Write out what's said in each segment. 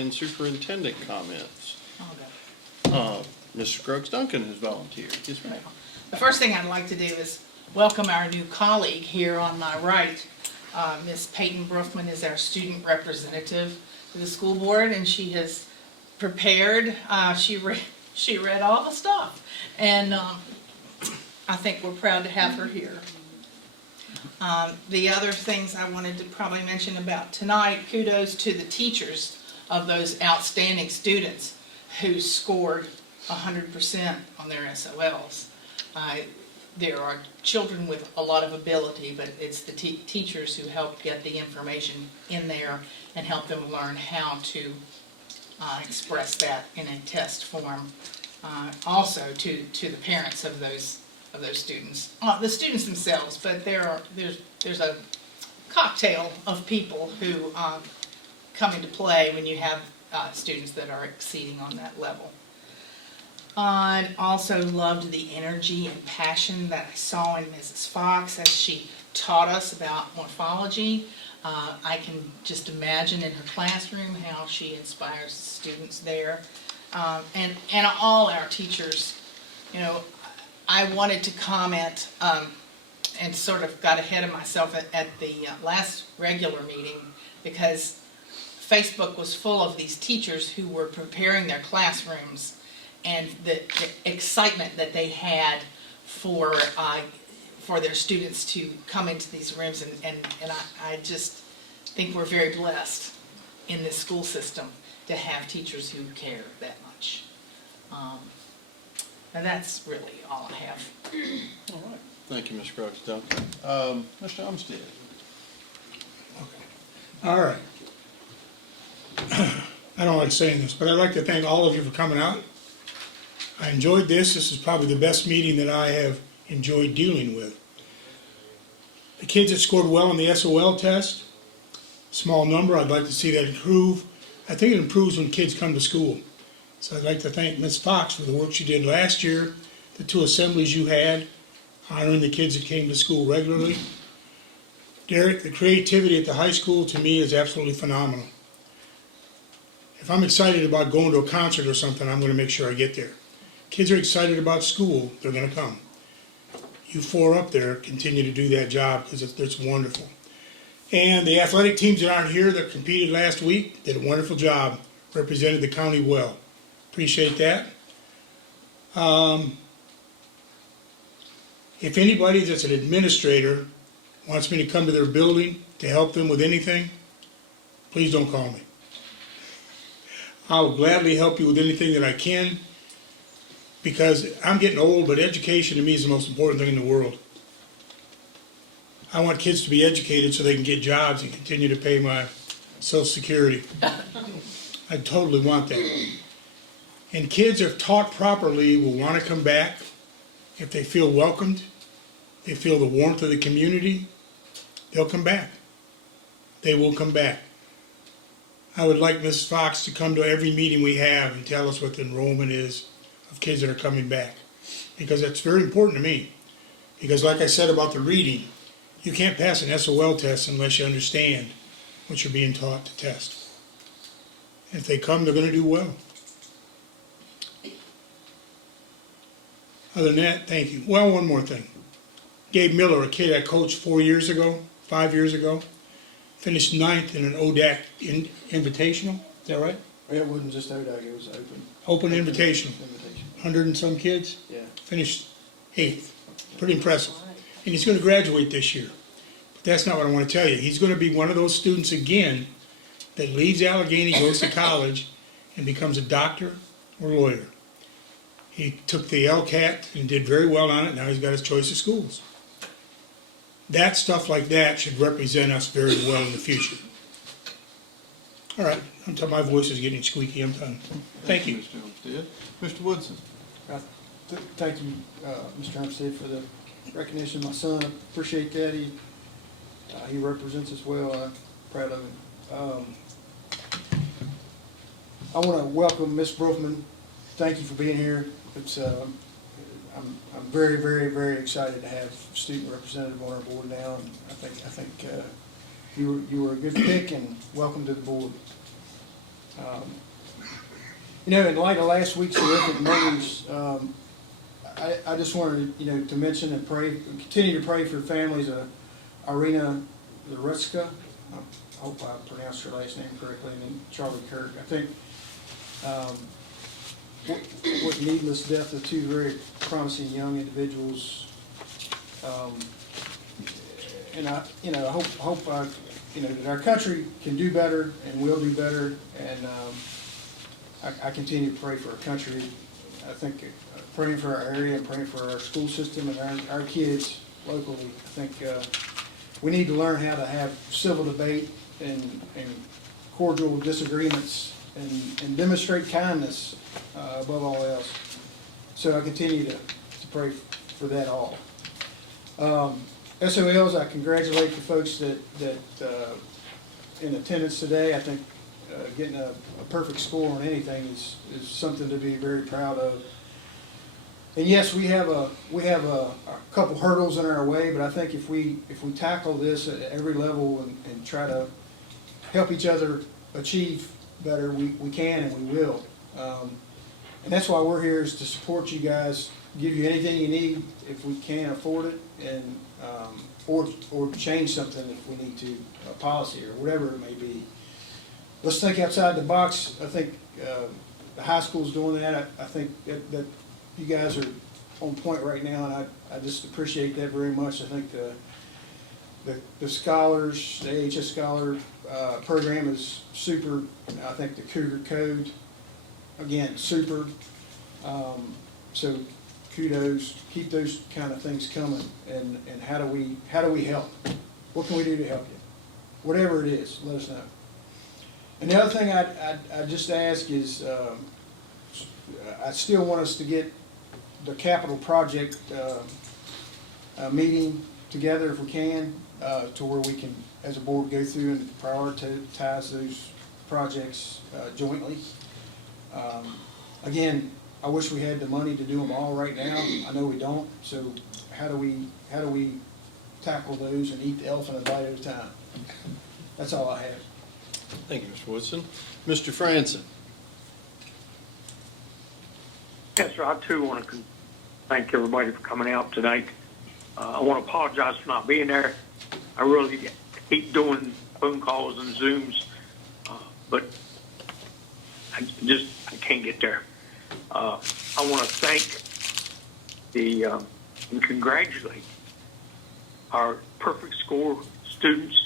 and superintendent comments. Okay. Mr. Scruggs Duncan has volunteered. Yes, ma'am. The first thing I'd like to do is welcome our new colleague here on my right. Ms. Peyton Brufman is our student representative to the school board, and she has prepared, she read all the stuff, and I think we're proud to have her here. The other things I wanted to probably mention about tonight, kudos to the teachers of those outstanding students who scored 100% on their SOLs. There are children with a lot of ability, but it's the teachers who help get the information in there and help them learn how to express that in a test form. Also to the parents of those students, the students themselves, but there's a cocktail of people who come into play when you have students that are exceeding on that level. I also loved the energy and passion that I saw in Mrs. Fox as she taught us about morphology. I can just imagine in her classroom how she inspires the students there. And all our teachers, you know, I wanted to comment and sort of got ahead of myself at the last regular meeting, because Facebook was full of these teachers who were preparing their classrooms and the excitement that they had for their students to come into these rooms, and I just think we're very blessed in this school system to have teachers who care that much. And that's really all I have. All right. Thank you, Mr. Scruggs Duncan. Mr. Umstead. All right. I don't like saying this, but I'd like to thank all of you for coming out. I enjoyed this. This is probably the best meeting that I have enjoyed dealing with. The kids that scored well on the SOL test, small number, I'd like to see that improve. I think it improves when kids come to school. So I'd like to thank Ms. Fox for the work she did last year, the 2 assemblies you had, honoring the kids that came to school regularly. Derek, the creativity at the high school to me is absolutely phenomenal. If I'm excited about going to a concert or something, I'm going to make sure I get there. Kids are excited about school, they're going to come. You 4 up there continue to do that job because it's wonderful. And the athletic teams that aren't here that competed last week did a wonderful job, represented the county well. Appreciate that. If anybody that's an administrator wants me to come to their building to help them with anything, please don't call me. I will gladly help you with anything that I can, because I'm getting old, but education to me is the most important thing in the world. I want kids to be educated so they can get jobs and continue to pay my Social Security. I totally want that. And kids, if taught properly, will want to come back. If they feel welcomed, they feel the warmth of the community, they'll come back. They will come back. I would like Mrs. Fox to come to every meeting we have and tell us what the enrollment is of kids that are coming back, because that's very important to me. Because like I said about the reading, you can't pass an SOL test unless you understand what you're being taught to test. And if they come, they're going to do well. Other than that, thank you. Well, one more thing. Gabe Miller, a kid I coached 5 years ago, finished 9th in an ODAC Invitational. Is that right? It wasn't just ODAC, it was open. Open Invitational. 100 and some kids. Yeah. Finished 8th. Pretty impressive. And he's going to graduate this year. But that's not what I want to tell you. He's going to be one of those students again that leaves Alleghany, goes to college, and becomes a doctor or lawyer. He took the LCAT and did very well on it. Now he's got his choice of schools. That stuff like that should represent us very well in the future. All right, until my voice is getting squeaky, I'm done. Thank you. Mr. Umstead. Mr. Woodson. Thank you, Mr. Armstead, for the recognition of my son. I appreciate that. He represents us well. I'm proud of him. I want to welcome Ms. Brofman. Thank you for being here. It's I'm very, very, very excited to have a student representative on our board now, and I think you were a good pick, and welcome to the board. You know, in light of last week's horrific news, I just wanted, you know, to mention and pray, continue to pray for families of Irina Zaretska. I hope I pronounced her last name correctly, and then Charlie Kirk. I think what needless death of two very promising young individuals. And I, you know, I hope you know, that our country can do better and will do better. And I continue to pray for our country. I think praying for our area and praying for our school system and our kids locally. I think we need to learn how to have civil debate and cordial disagreements and demonstrate kindness above all else. So I continue to pray for that all. SOLs, I congratulate the folks that in attendance today. I think getting a perfect score on anything is something to be very proud of. And yes, we have a couple hurdles in our way, but I think if we tackle this at every level and try to help each other achieve better, we can and we will. And that's why we're here, is to support you guys, give you anything you need if we can afford it, and or change something if we need to, a policy or whatever it may be. Let's think outside the box. I think the high school's doing that. I think that you guys are on point right now, and I just appreciate that very much. I think the scholars, the AHS Scholar program is super. I think the Cougar Code, again, super. So kudos, keep those kind of things coming, and how do we help? What can we do to help you? Whatever it is, let us know. And the other thing I just ask is, I still want us to get the capital project meeting together if we can, to where we can, as a board, go through and prioritize those projects jointly. Again, I wish we had the money to do them all right now. I know we don't. So how do we tackle those and eat the elephant a bite at a time? That's all I have. Thank you, Mr. Woodson. Mr. Franson. Yes, sir. I too want to thank everybody for coming out tonight. I want to apologize for not being there. I really hate doing phone calls and Zooms, but I can't get there. I want to thank and congratulate our perfect score students.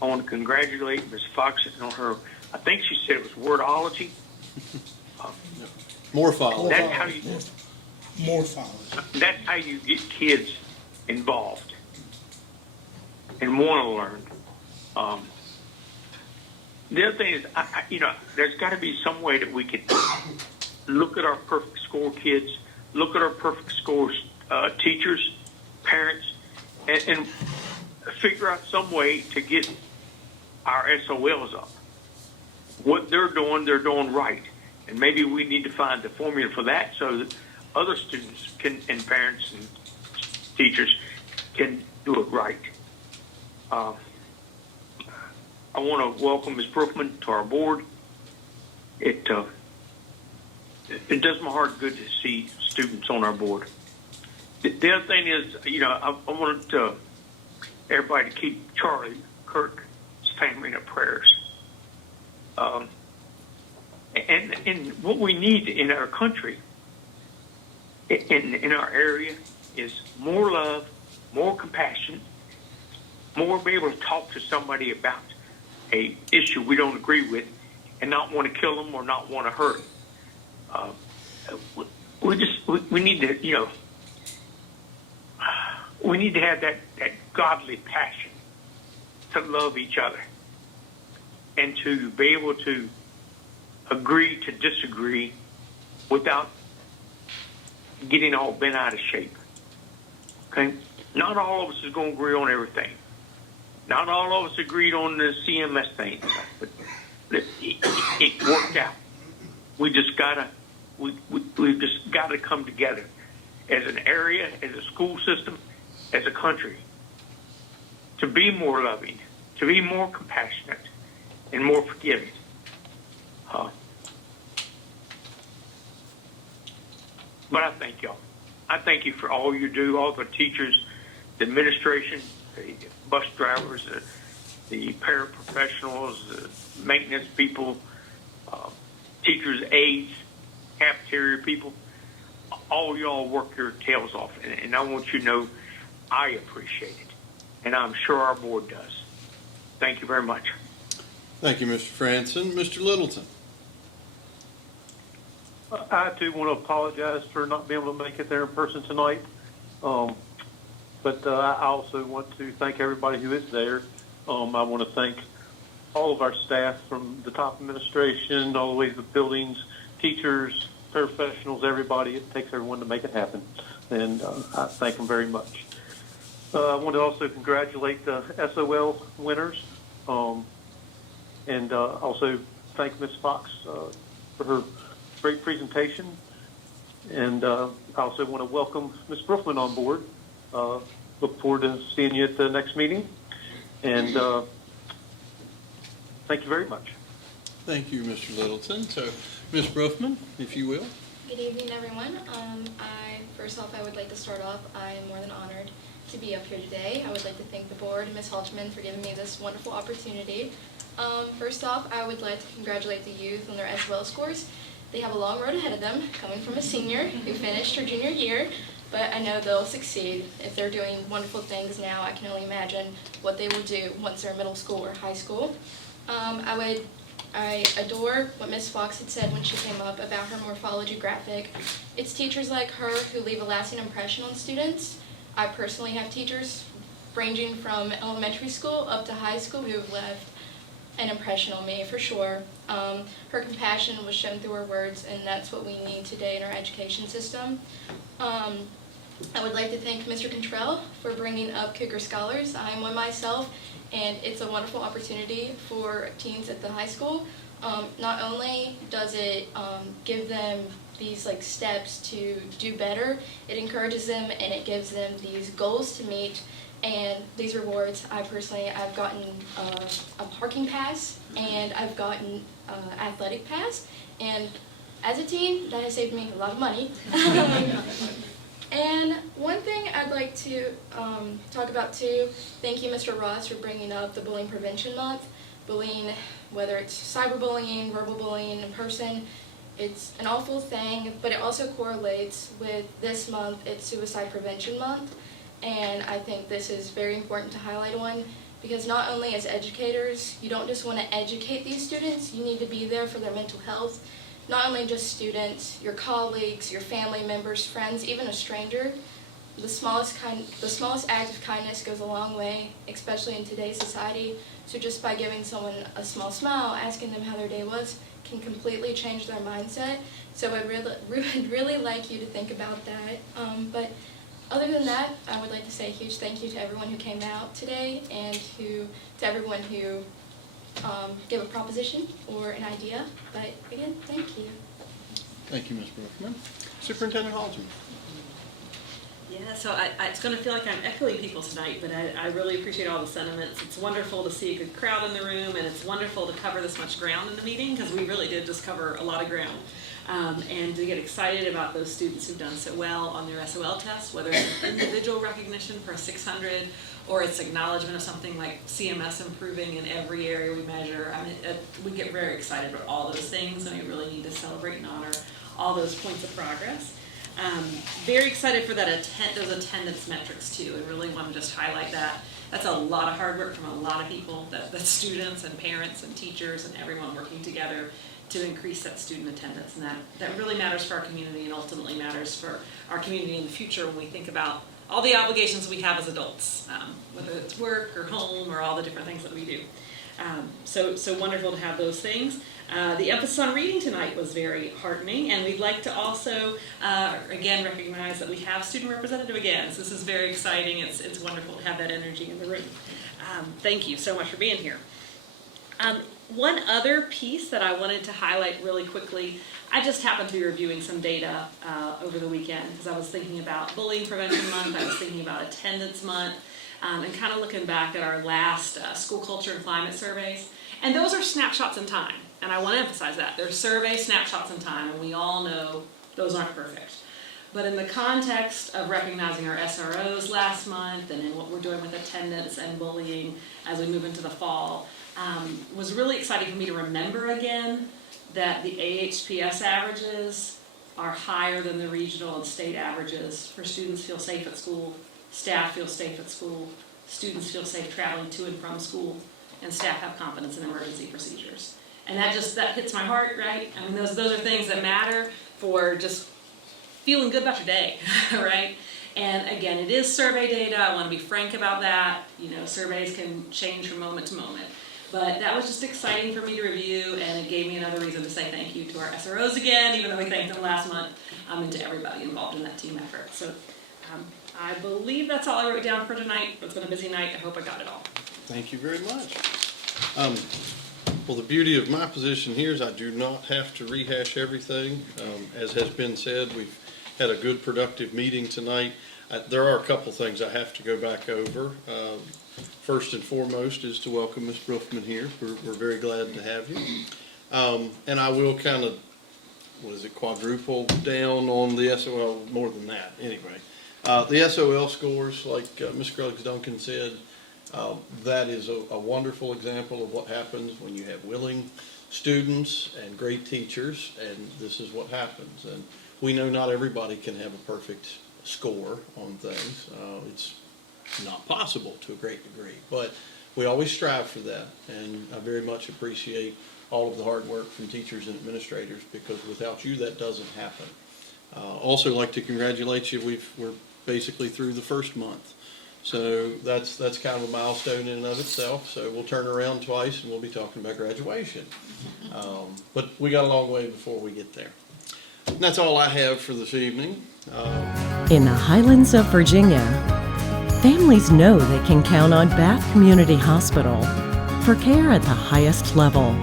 I want to congratulate Ms. Fox on her, I think she said it was wordology. More followers. That's how you, More followers. that's how you get kids involved and want to learn. The other thing is, there's got to be some way that we can look at our perfect score kids, look at our perfect score teachers, parents, and figure out some way to get our SOLs up. What they're doing right. And maybe we need to find the formula for that so that other students can, and parents and teachers can do it right. I want to welcome Ms. Brookman to our board. It does my heart good to see students on our board. The other thing is, I wanted everybody to keep Charlie Kirk's family in their prayers. And what we need in our country, in our area, is more love, more compassion, more be able to talk to somebody about a issue we don't agree with and not want to kill them or not want to hurt them. We need to, we need to have that godly passion to love each other and to be able to agree to disagree without getting all bent out of shape. Okay? Not all of us is going to agree on everything. Not all of us agreed on the CMS thing, but it worked out. We just gotta, we've just got to come together as an area, as a school system, as a country, to be more loving, to be more compassionate, and more forgiving. But I thank y'all. I thank you for all you do, all the teachers, the administration, the bus drivers, the paraprofessionals, the maintenance people, teachers' aides, cafeteria people. All y'all work your tails off, and I want you to know I appreciate it, and I'm sure our board does. Thank you very much. Thank you, Mr. Franson. Mr. Littleton. I too want to apologize for not being able to make it there in person tonight. But I also want to thank everybody who is there. I want to thank all of our staff from the top administration all the way to the buildings, teachers, paraprofessionals, everybody. It takes everyone to make it happen. And I thank them very much. I want to also congratulate the SOL winners. And also thank Ms. Fox for her great presentation. And I also want to welcome Ms. Brookman on board. Look forward to seeing you at the next meeting. And thank you very much. Thank you, Mr. Littleton. So, Ms. Brofman, if you will. Good evening, everyone. First off, I would like to start off. I am more than honored to be up here today. I would like to thank the board and Ms. Halchman for giving me this wonderful opportunity. First off, I would like to congratulate the youth on their SOL scores. They have a long road ahead of them, coming from a senior who finished her junior year, but I know they'll succeed. If they're doing wonderful things now, I can only imagine what they will do once they're middle school or high school. I adore what Ms. Fox had said when she came up about her morphology graphic. It's teachers like her who leave a lasting impression on students. I personally have teachers ranging from elementary school up to high school who have left an impression on me, for sure. Her compassion was shown through her words, and that's what we need today in our education system. I would like to thank Mr. Contrell for bringing up Cougar Scholars. I'm one myself, and it's a wonderful opportunity for teens at the high school. Not only does it give them these steps to do better, it encourages them and it gives them these goals to meet and these rewards. I've gotten a parking pass and I've gotten athletic pass, and as a teen, that has saved me a lot of money. And one thing I'd like to talk about too, thank you, Mr. Ross, for bringing up the Bullying Prevention Month. Bullying, whether it's cyberbullying, verbal bullying in person, it's an awful thing, but it also correlates with this month, it's Suicide Prevention Month. And I think this is very important to highlight on, because not only as educators, you don't just want to educate these students, you need to be there for their mental health. Not only just students, your colleagues, your family members, friends, even a stranger. The smallest act of kindness goes a long way, especially in today's society. So just by giving someone a small smile, asking them how their day was, can completely change their mindset. So I'd really like you to think about that. But other than that, I would like to say a huge thank you to everyone who came out today, and to everyone who give a proposition or an idea. But again, thank you. Thank you, Ms. Brofman. Superintendent Halsman. Yeah, so it's going to feel like I'm echoing people tonight, but I really appreciate all the sentiments. It's wonderful to see a good crowd in the room, and it's wonderful to cover this much ground in the meeting, because we really did just cover a lot of ground. And to get excited about those students who've done so well on their SOL tests, whether it's an individual recognition for a 600, or it's acknowledgement of something like CMS improving in every area we measure. I mean, we get very excited about all those things, and we really need to celebrate and honor all those points of progress. Very excited for those attendance metrics too, and really want to just highlight that. That's a lot of hard work from a lot of people, that students and parents and teachers and everyone working together to increase that student attendance, and that really matters for our community, and ultimately matters for our community in the future when we think about all the obligations we have as adults, whether it's work or home or all the different things that we do. So wonderful to have those things. The emphasis on reading tonight was very heartening, and we'd like to also, again, recognize that we have student representative again. So this is very exciting. It's wonderful to have that energy in the room. Thank you so much for being here. One other piece that I wanted to highlight really quickly, I just happened to be reviewing some data over the weekend, because I was thinking about Bullying Prevention Month, I was thinking about Attendance Month, and kind of looking back at our last school culture and climate surveys. And those are snapshots in time, and I want to emphasize that. They're survey snapshots in time, and we all know those aren't perfect. But in the context of recognizing our SROs last month and in what we're doing with attendance and bullying as we move into the fall, was really exciting for me to remember again that the AHPS averages are higher than the regional and state averages for students feel safe at school, staff feel safe at school, students feel safe traveling to and from school, and staff have confidence in emergency procedures. And that hits my heart, right? I mean, those are things that matter for just feeling good about your day, right? And again, it is survey data. I want to be frank about that. You know, surveys can change from moment to moment. But that was just exciting for me to review, and it gave me another reason to say thank you to our SROs again, even though we thanked them last month, and to everybody involved in that team effort. So I believe that's all I wrote down for tonight. It's been a busy night. I hope I got it all. Thank you very much. Well, the beauty of my position here is I do not have to rehash everything. As has been said, we've had a good, productive meeting tonight. There are a couple things I have to go back over. First and foremost is to welcome Ms. Brooffman here. We're very glad to have you. And I will kind of, quadruple down on the SOL, more than that, anyway. The SOL scores, like Ms. Gruggs-Duncan said, that is a wonderful example of what happens when you have willing students and great teachers, and this is what happens. And we know not everybody can have a perfect score on things. It's not possible to a great degree, but we always strive for that, and I very much appreciate all of the hard work from teachers and administrators, because without you that doesn't happen. Also like to congratulate you. We're basically through the first month, so that's kind of a milestone in and of itself. So we'll turn around twice and we'll be talking about graduation, but we got a long way before we get there. And that's all I have for this evening. In the Highlands of Virginia, families know they can count on Bath Community Hospital for care at the highest level.